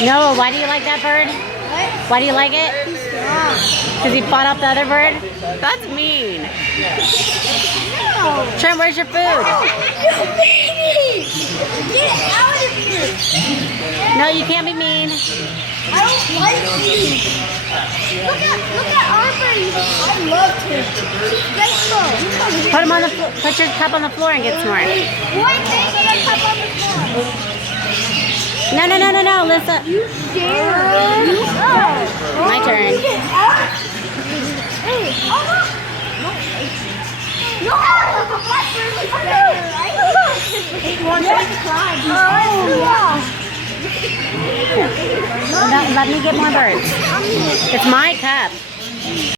Noah, why do you like that bird? Why do you like it? Because he fought off the other bird? That's mean. Trent, where's your food? You baby! Get out of here! No, you can't be mean. I don't like you. Look at Aubrey. I love him. She's grateful. Put him on the put your cup on the floor and get smart. One thing and a cup on the floor. No, Alyssa. You scared. My turn. Hey, no, the blackbird is better, right? It wants to cry. Oh, yeah. Let me get more birds. It's my cup.